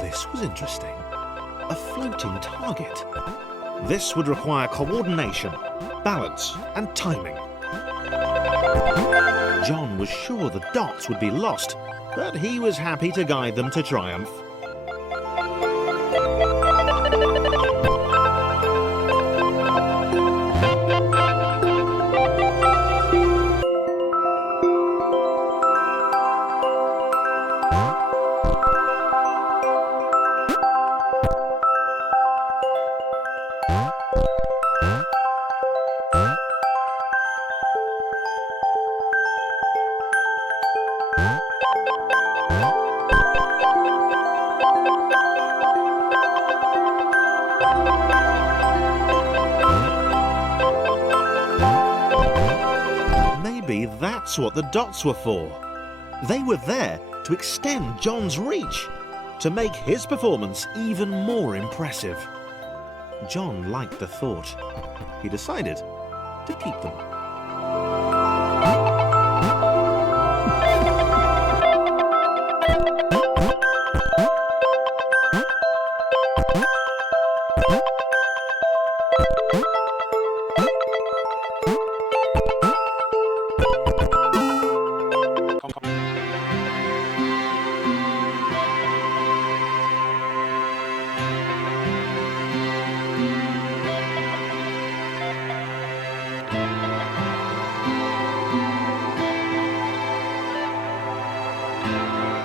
This was interesting. A floating target. This would require coordination, balance, and timing. John was sure the dots would be lost, but he was happy to guide them to triumph. Maybe that's what the dots were for. They were there to extend John's reach, to make his performance even more impressive. John liked the thought. He decided to keep them.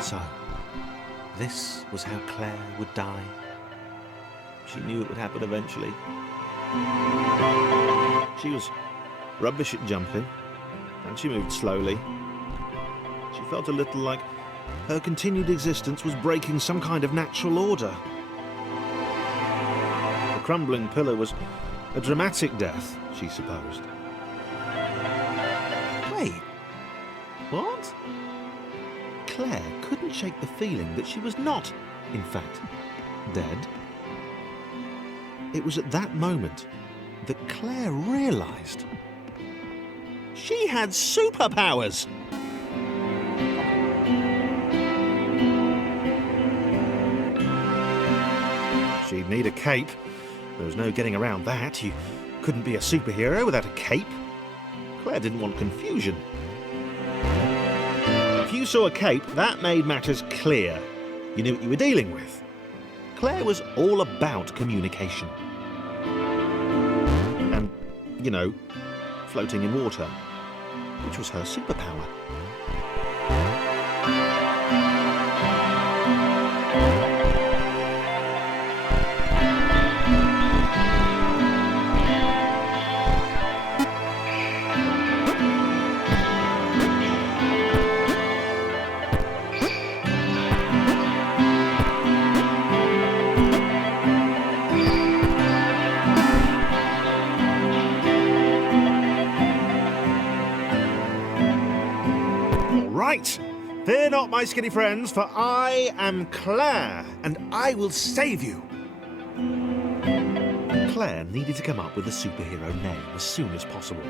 So, this was how Claire would die. She knew it would happen eventually. She was rubbish at jumping, and she moved slowly. She felt a little like her continued existence was breaking some kind of natural order. The crumbling pillar was a dramatic death, she supposed. Wait, what? Claire couldn't shake the feeling that she was not, in fact, dead. It was at that moment that Claire realised she had superpowers. She'd need a cape. There was no getting around that. You couldn't be a superhero without a cape. Claire didn't want confusion. If you saw a cape, that made matters clear. You knew what you were dealing with. Claire was all about communication. And, you know, floating in water, which was her superpower. Right, fear not, my skinny friends, for I am Claire, and I will save you. Claire needed to come up with a superhero name as soon as possible.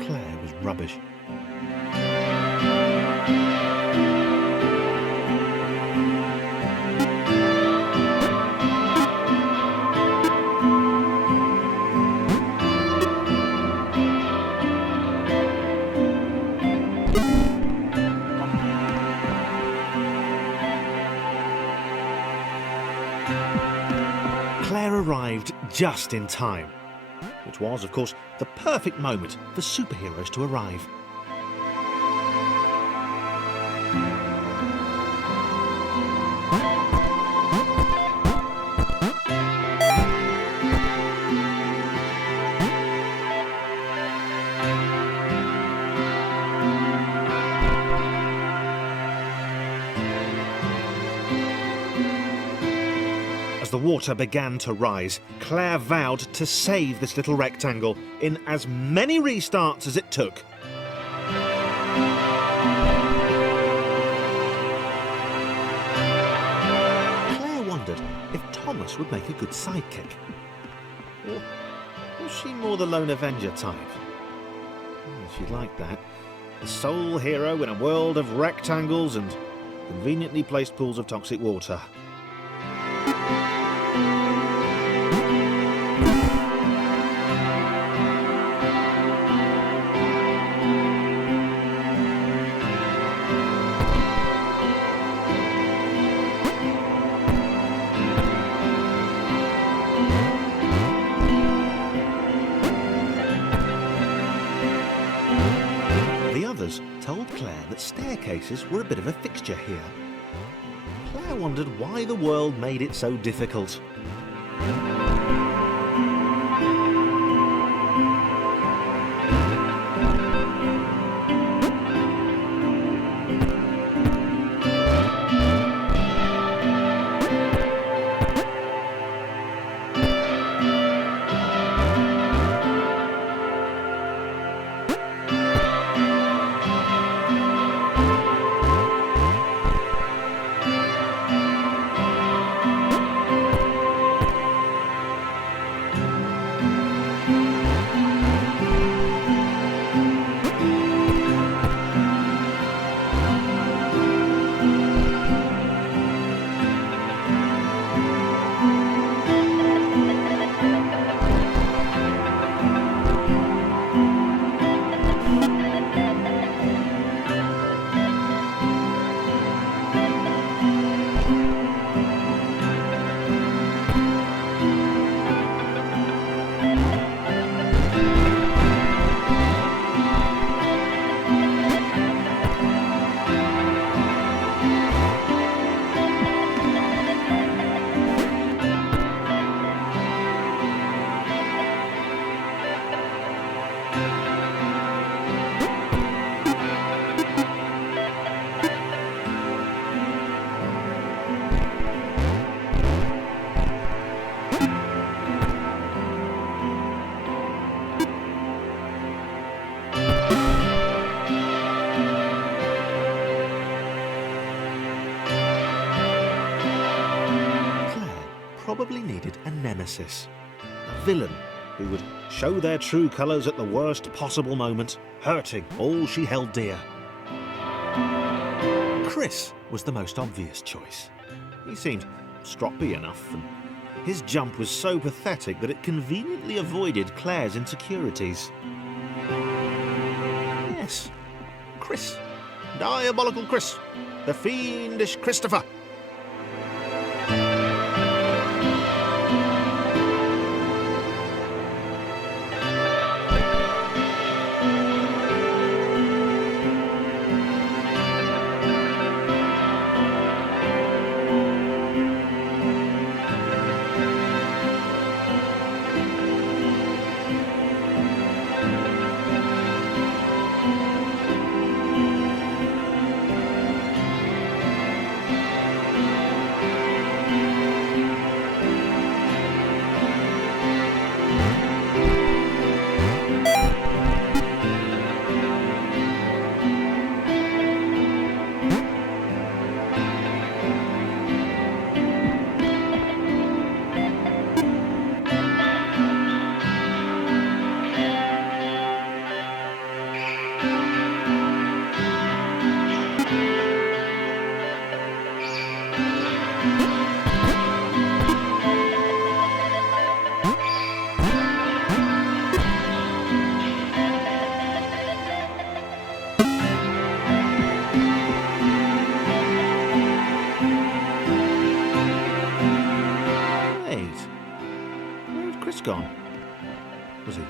Claire was rubbish. Claire arrived just in time, which was, of course, the perfect moment for superheroes to arrive. As the water began to rise, Claire vowed to save this little rectangle in as many restarts as it took. Claire wondered if Thomas would make a good sidekick. Or was she more the lone Avenger type? She'd like that. The sole hero in a world of rectangles and conveniently placed pools of toxic water. The others told Claire that staircases were a bit of a fixture here. Claire wondered why the world made it so difficult. Probably needed a nemesis, a villain who would show their true colours at the worst possible moment, hurting all she held dear. Chris was the most obvious choice. He seemed stroppy enough, and his jump was so pathetic that it conveniently avoided Claire's insecurities. Yes, Chris. Diabolical Chris. The fiendish Christopher. Gone? Was he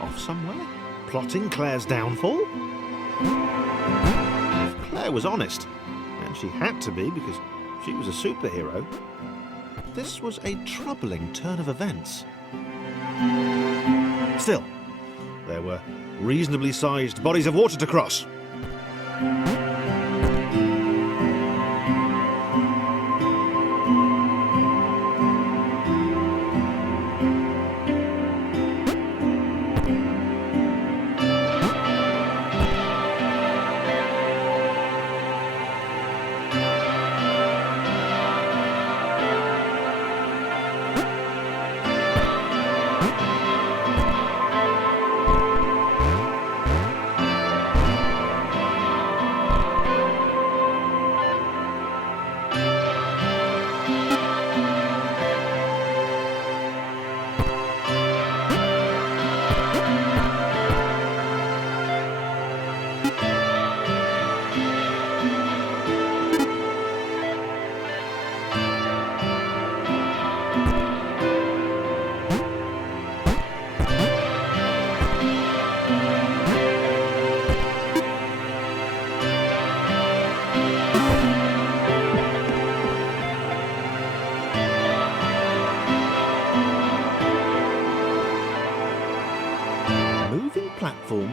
off somewhere, plotting Claire's downfall? If Claire was honest, and she had to be because she was a superhero, this was a troubling turn of events. Still, there were reasonably sized bodies of water to cross.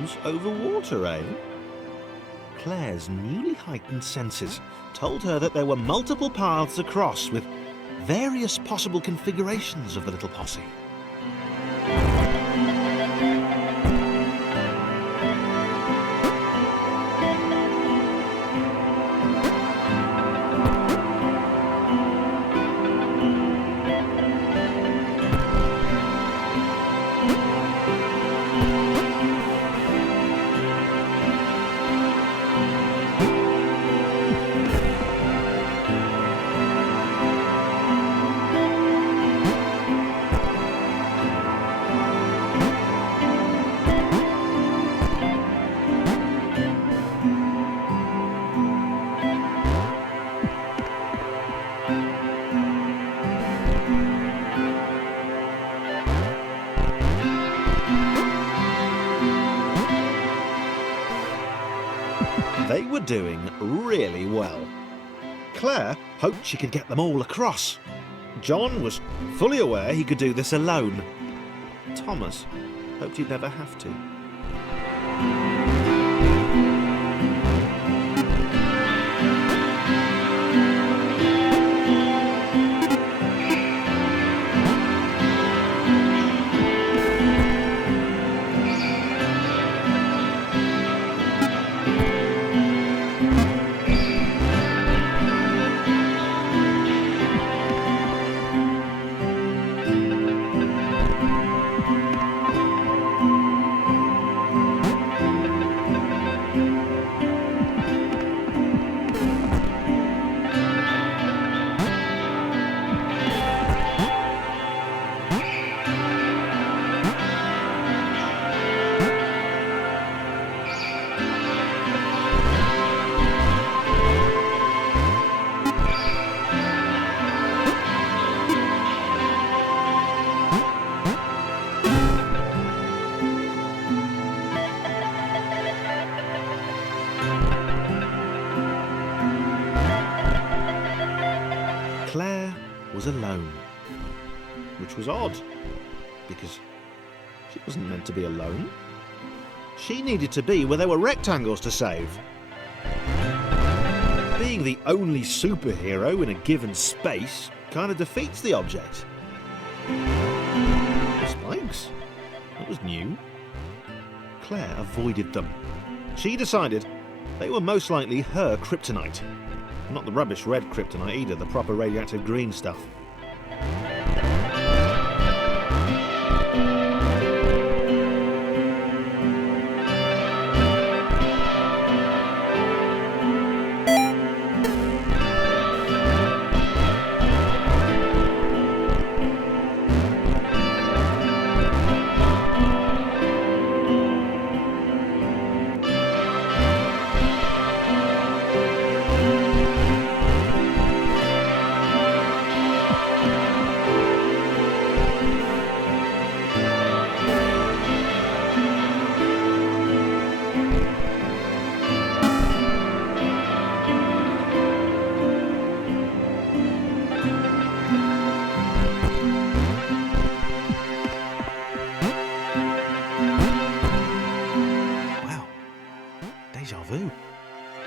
arms over water, eh? Claire's newly heightened senses told her that there were multiple paths across with various possible configurations of the little posse. They were doing really well. Claire hoped she could get them all across. John was fully aware he could do this alone. Thomas hoped he'd never have to. Claire was alone, which was odd, because she wasn't meant to be alone. She needed to be where there were rectangles to save. Being the only superhero in a given space kind of defeats the object. Spikes? That was new. Claire avoided them. She decided they were most likely her kryptonite. Not the rubbish red kryptonite either, the proper radioactive green stuff.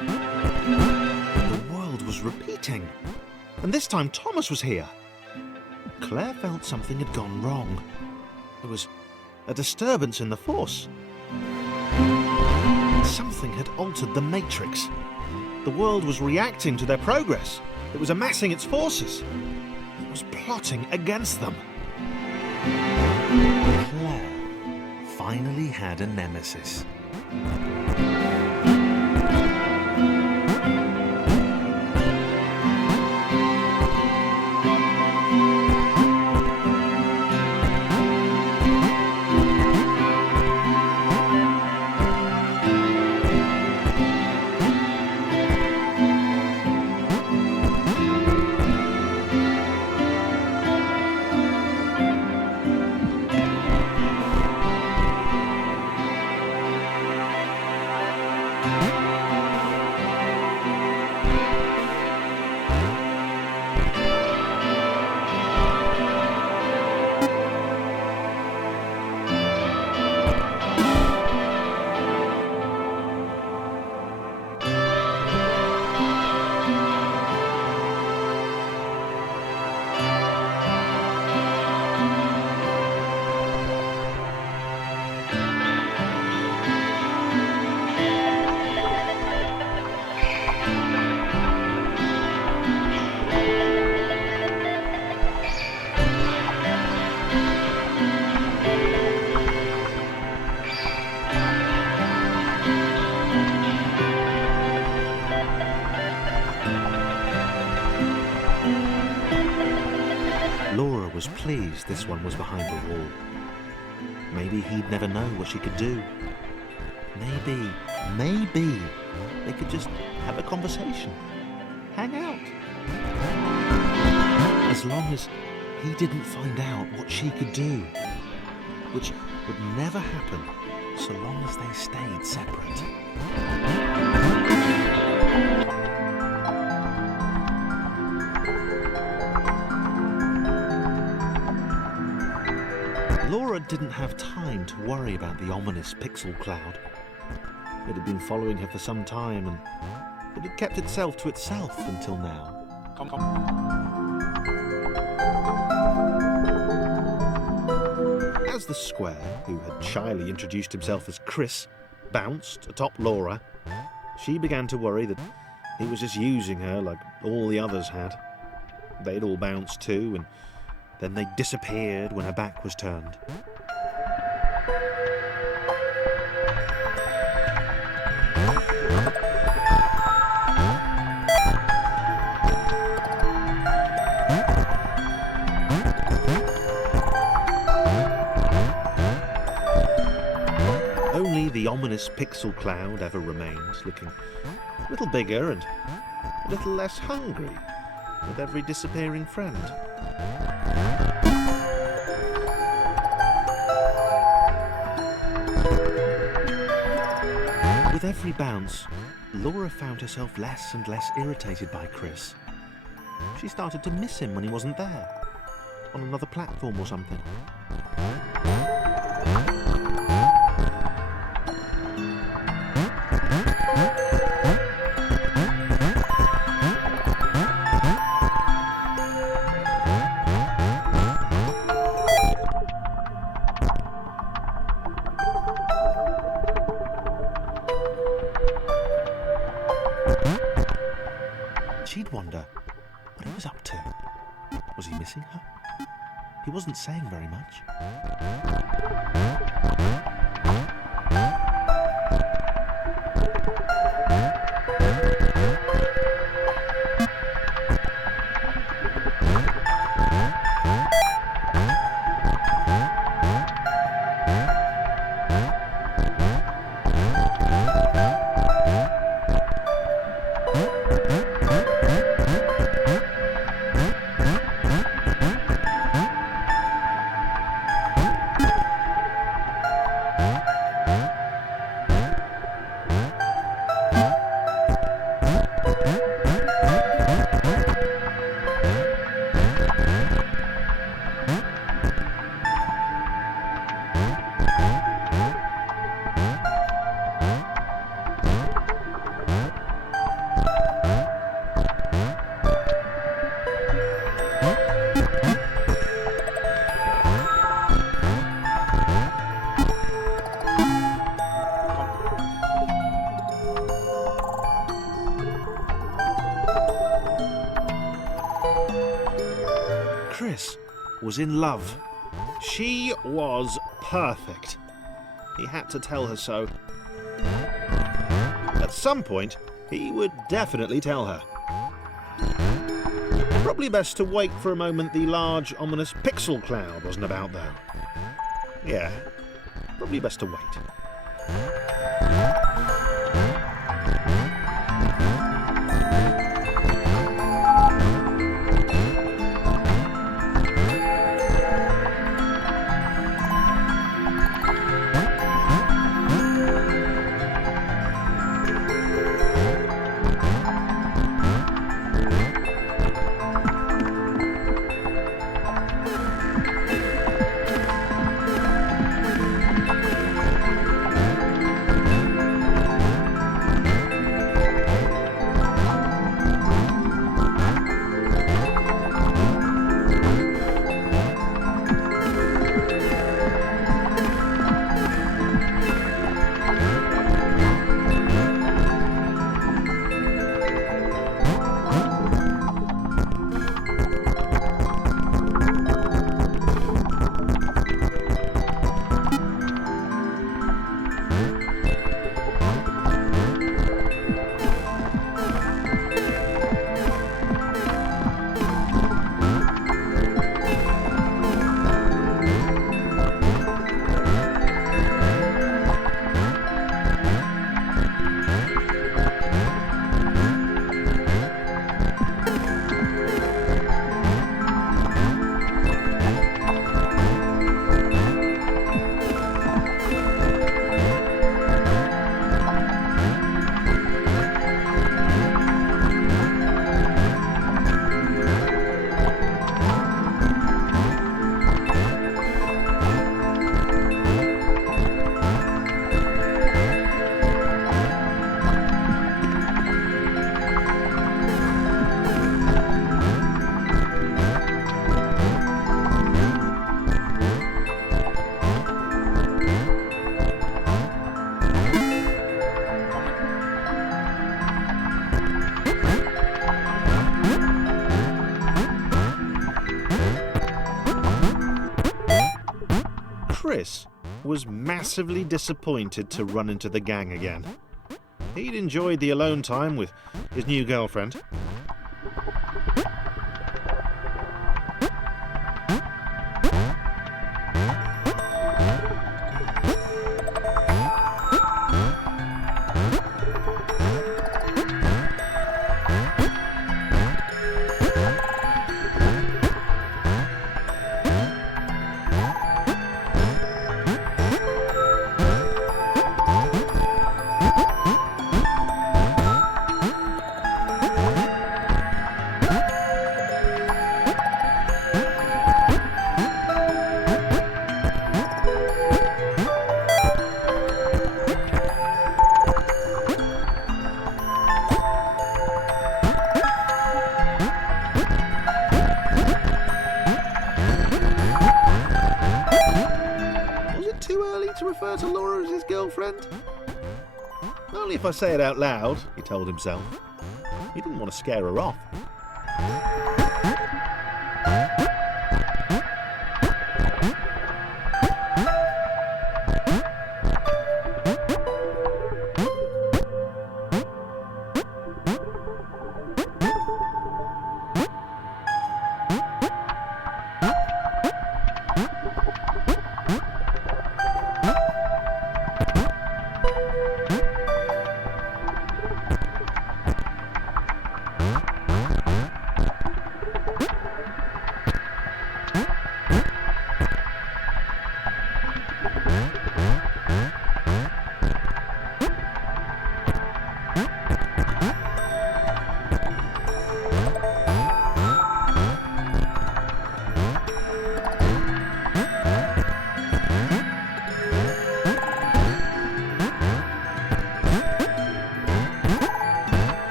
The world was repeating, and this time Thomas was here. Claire felt something had gone wrong. There was a disturbance in the force. Something had altered the matrix. The world was reacting to their progress. It was amassing its forces. It was plotting against them. Claire finally had a nemesis. was pleased this one was behind the wall. Maybe he'd never know what she could do. Maybe they could just have a conversation, hang out. As long as he didn't find out what she could do, which would never happen so long as they stayed separate. Laura didn't have time to worry about the ominous pixel cloud. It had been following her for some time, and it had kept itself to itself until now. As the square, who had shyly introduced himself as Chris, bounced atop Laura, she began to worry that he was just using her like all the others had. They'd all bounced too, and then they disappeared when her back was turned. Only the ominous pixel cloud ever remained, looking a little bigger and a little less hungry with every disappearing friend. With every bounce, Laura found herself less and less irritated by Chris. She started to miss him when he wasn't there, on another platform or something. She'd wonder what he was up to. Was he missing her? He wasn't saying very much. Chris was in love. She was perfect. He had to tell her so. At some point, he would definitely tell her. Probably best to wait for a moment the large, ominous pixel cloud wasn't about, though. Yeah, probably best to wait. Chris was massively disappointed to run into the gang again. He'd enjoyed the alone time with his new girlfriend. To refer to Laura as his girlfriend? Only if I say it out loud, he told himself. He didn't want to scare her off.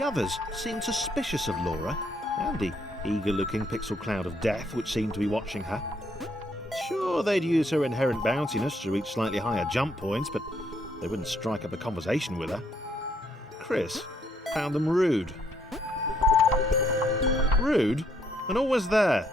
Others seemed suspicious of Laura and the eager-looking pixel cloud of death which seemed to be watching her. Sure, they'd use her inherent bounciness to reach slightly higher jump points, but they wouldn't strike up a conversation with her. Chris found them rude. Rude? And always there.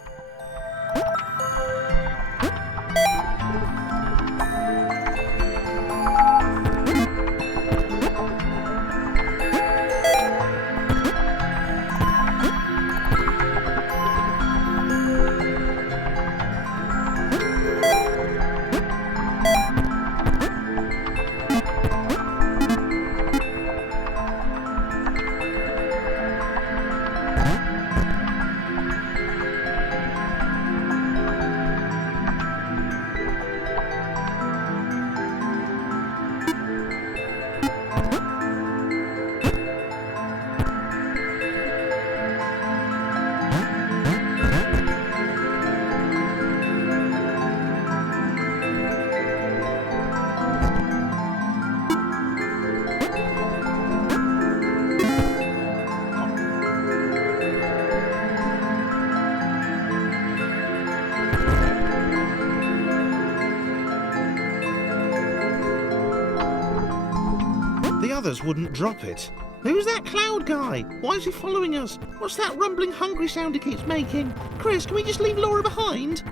The others wouldn't drop it. Who's that cloud guy? Why is he following us? What's that rumbling hungry sound he keeps making? Chris, can we just leave Laura behind?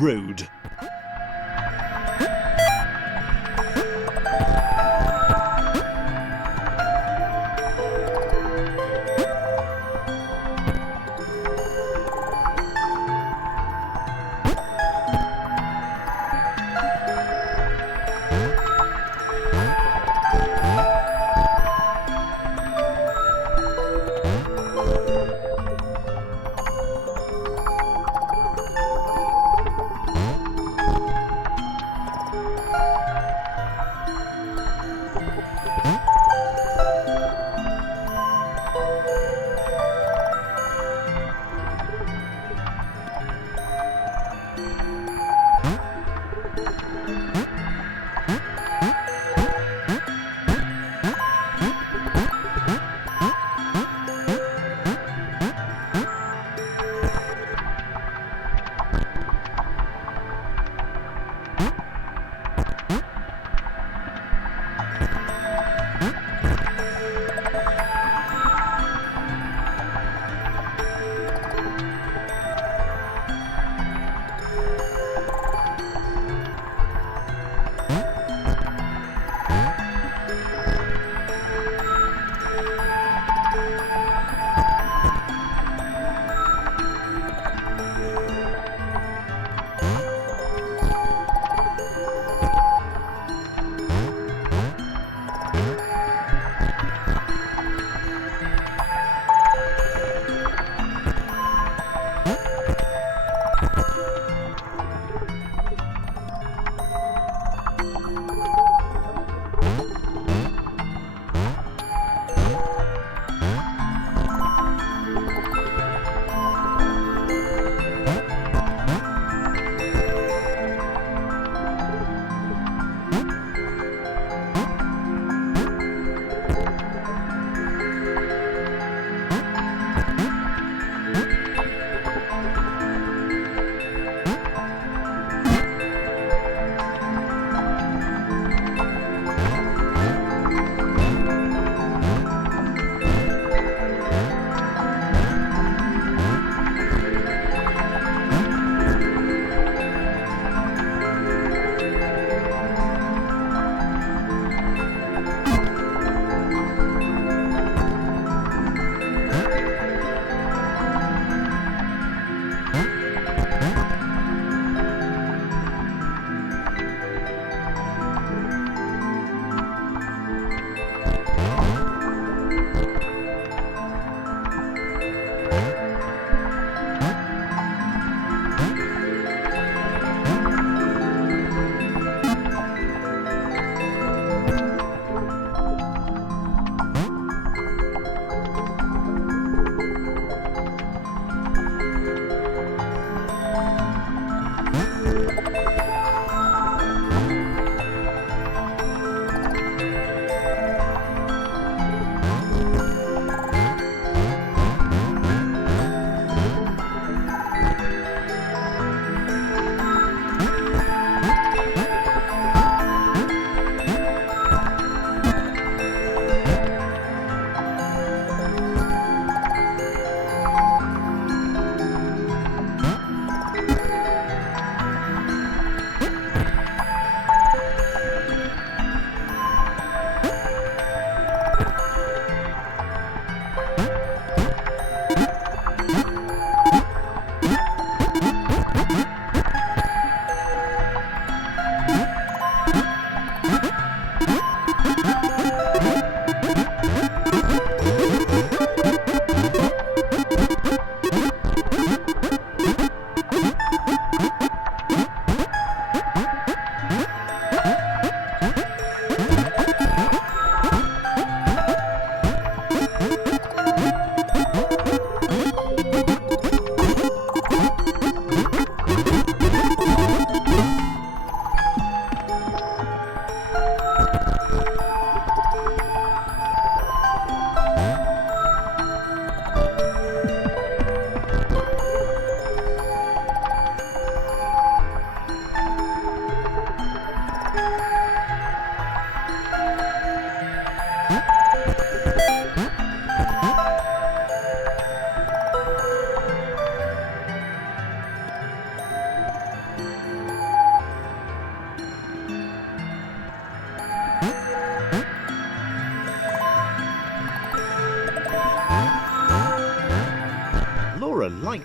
Rude.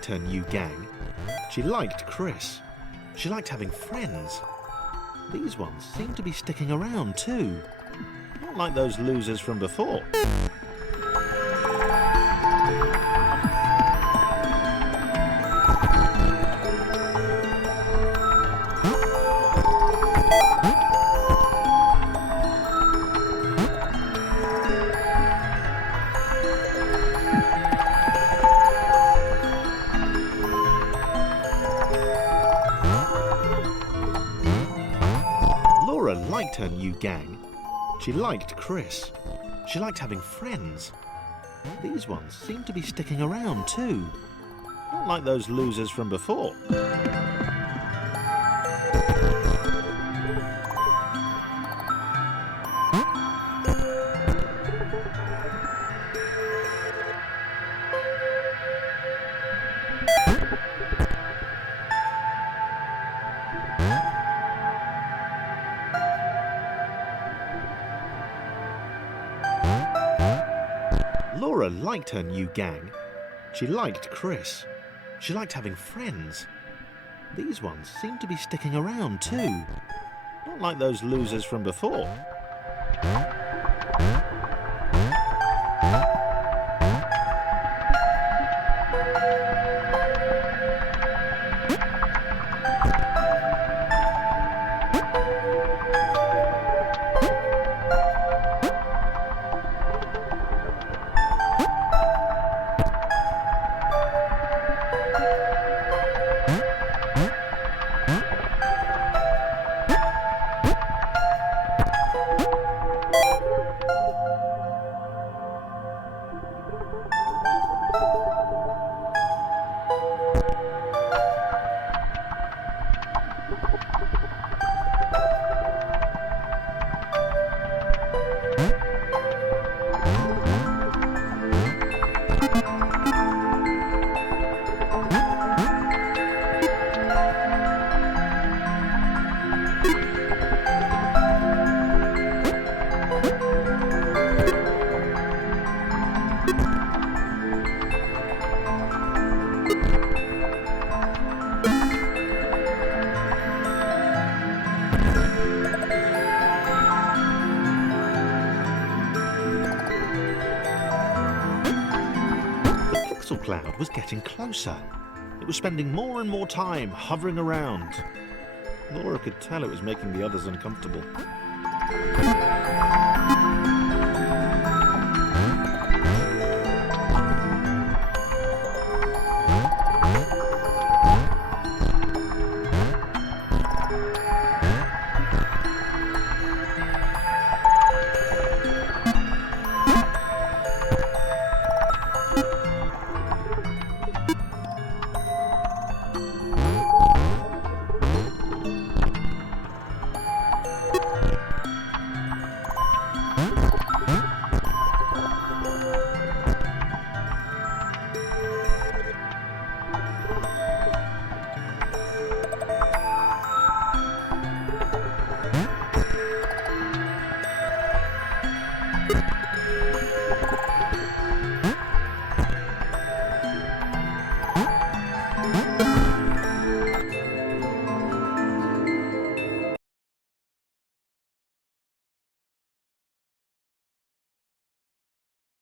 liked her new gang. She liked Chris. She liked having friends. These ones seemed to be sticking around too. Not like those losers from before. Laura liked her new gang. She liked Chris. She liked having friends. These ones seemed to be sticking around too. Not like those losers from before. Laura liked her new gang. She liked Chris. She liked having friends. These ones seemed to be sticking around too. Not like those losers from before. Cloud was getting closer. It was spending more and more time hovering around. Laura could tell it was making the others uncomfortable.